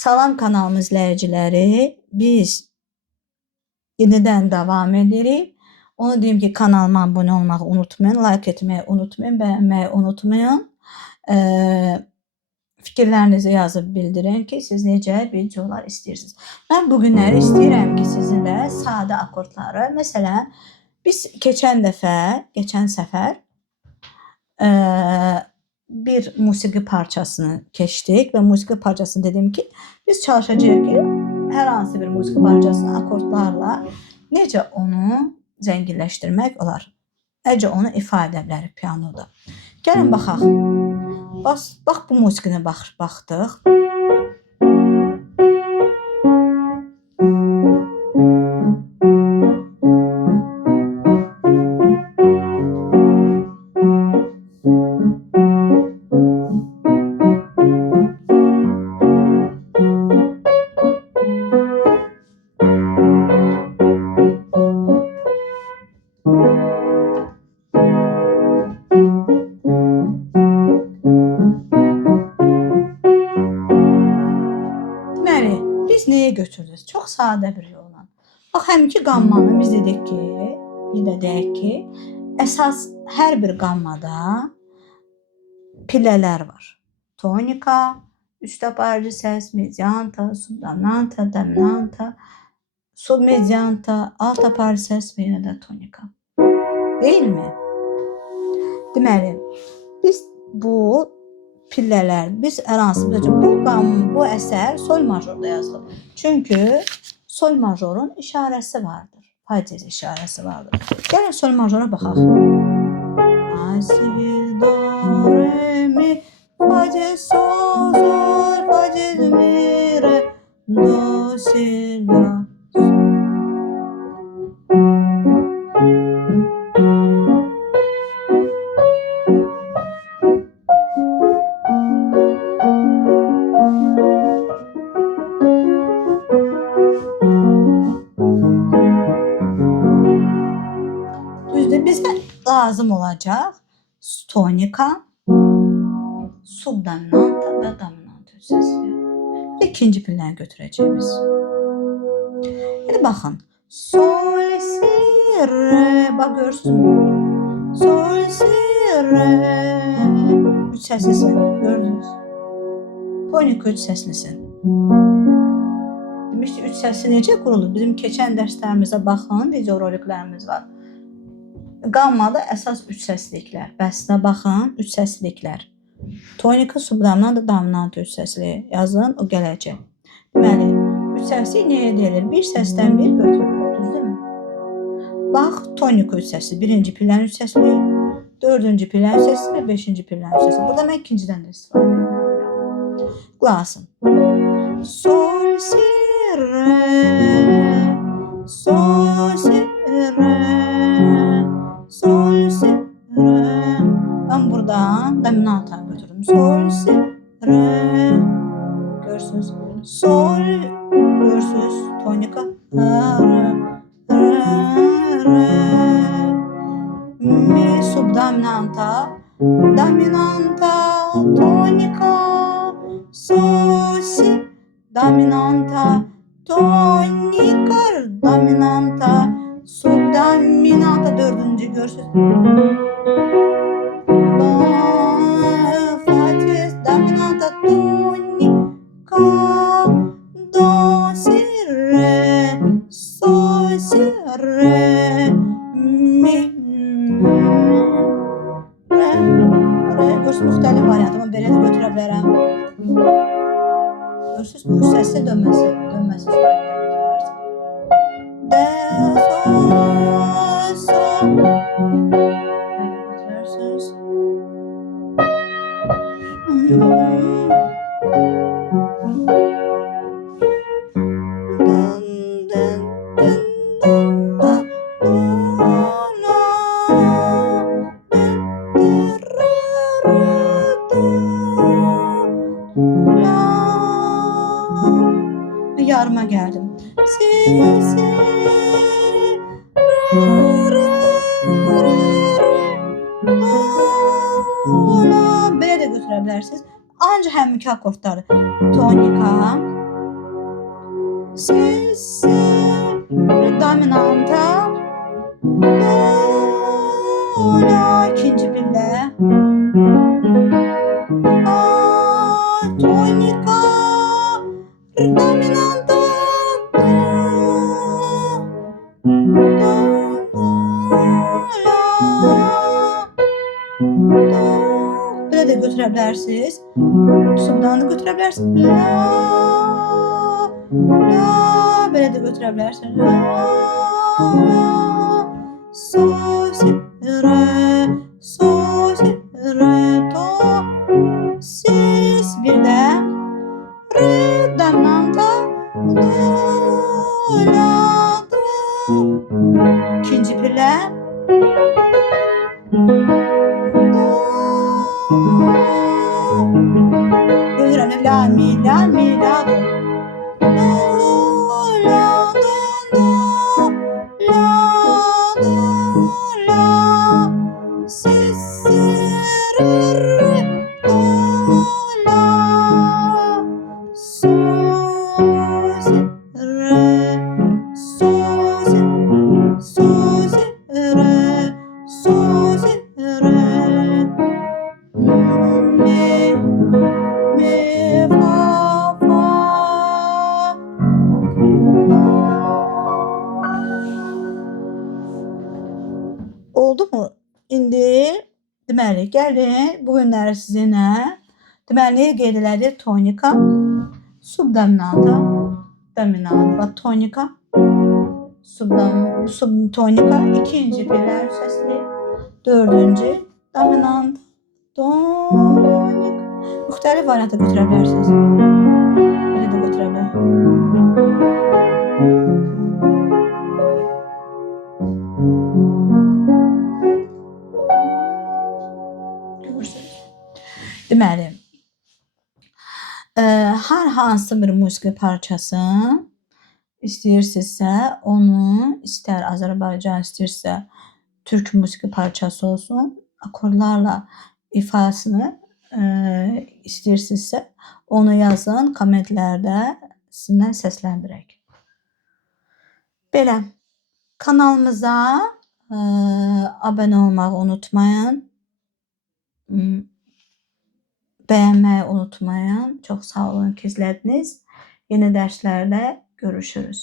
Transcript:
Salam kanalımız izləyiciləri, biz yenidən davam edirik. Onu deyim ki, kanalıma abunə olmağı unutmayın, like etməyi unutmayın, bəyənməyi unutmayın. Fikirlərinizi yazıb bildirin ki, siz necə videolar istəyirsiniz. Mən bugünləri istəyirəm ki, sizinlə sadə akordları, məsələn, biz keçən səfər bir musiqi parçasını keçdik və musiqi parçasını dedim ki, biz çalışacağıq ki, hər hansı bir musiqi parçasını akordlarla necə onu zənginləşdirmək olar, necə onu ifadə edə bilərik pianoda. Gəlin baxaq. Bax bu musiqini baxdıq. Biz nəyə götürürüz? Çox sadə bir yolla. Bax, həminki qammanı biz dedik ki, əsas hər bir qammada pillələr var. Tonika, üst aparıcı səs, medianta, subdominanta, dominanta, submedianta, alt aparıcı səs və yenə də tonika. Deyilmi? Deməli, biz bu pillələr, biz hər hansı bu əsər sol majorda yazılıb. Çünki sol majorun işarəsi vardır. Fa diez işarəsi vardır. Gəlin sol majora baxaq. Si, do, re, mi, fa diez, sol, sol, fa diez, mi, re, do, si, la. Bizə lazım olacaq tonika, subdominanta və dominanta hissəsi. İkinci pillərini götürəcəyik biz. İndi baxın. Sol, si, re. Bax, görürsünüz. Sol, si, re. Üç səslisin. Gördünüz. Tonika üç səslisin. Demişdik, üç səsli necə qurulur? Bizim keçən dərslərimizə baxın, videoroliklərimiz var. Qammada əsas üç səsliklər. Bəsdə baxın, üç səsliklər. Tonika, subdominanta, dominanta üç səsli. Yazın, o gələcək. Deməli, üç səslik nəyə deyilir? Bir səsdən bir götürülür, düzdürmü? Bax, tonika üç səsli. Birinci pillənin üç səsli, dördüncü pillənin üç səsli və beşinci pillənin üç səsli. Burada mən ikincidən də istifadə edirəm. Qulaq asın. Sol, si, re. Sol, si, re. Sol, si, re. Ben buradan dominantayı götürdüm. Sol, si, re. Görürsünüz. Sol, görürsünüz. Tonika, re, re, re. Mi, subdominanta, dominanta, tonika, sol, si, dominanta, tonika, dominanta, subdominanta, dördüncü görürsünüz. Fa diez, dominanta, tonika, do, si, re, sol, si, re, mi, re, re. Görürsünüz, müxtəlif variantı. Mən belə də götürə bilərəm. Görürsünüz, bu səsli dönməsi surətdə götürülərsiniz. De, sol, sol. Belə götürərsiniz. Yarıma gəldim. Si, si, re, re, re, re, do, la. Belə də götürə bilərsiniz. Ancaq həminki akordları. Tonika, dominant, do, belə də götürə bilərsiniz. Subdan da götürə bilərsiniz. La, belə də götürə bilərsiniz. La, sol, si, re, sol, si, re, do, sis, bir də re, dominanta, do, la, do. İkinci pillə. Görürəm, la, mi, la, mi, la, do. Do, la, do, do, la, do, la, si, si, re, re, do, la, sol, si, re, sol, si, sol, si, re, sol, si, re, mi, fa, fa. Oldu mu? İndi deməli, gəlin bu günləri sizinlə deməli qeyd elədik tonika, subdominanta, dominanta, tonika, subtonika, ikinci pillər səsli, dördüncü dominant, tonika. Müxtəlif variantda götürə bilərsiniz. Belə də götürə Görürsünüz. Deməli, hər hansı bir musiqi parçasını istəyirsinizsə, onu istər Azərbaycan, istərsə türk musiqi parçası olsun, akordlarla ifasını istəyirsinizsə, onu yazın, kommentlərdə sizinlə səsləndirək. Belə, kanalımıza abunə olmağı unutmayın. Bəyənməyi unutmayın. Çox sağ olun ki, izlədiniz. Yeni dərslərlə görüşürüz.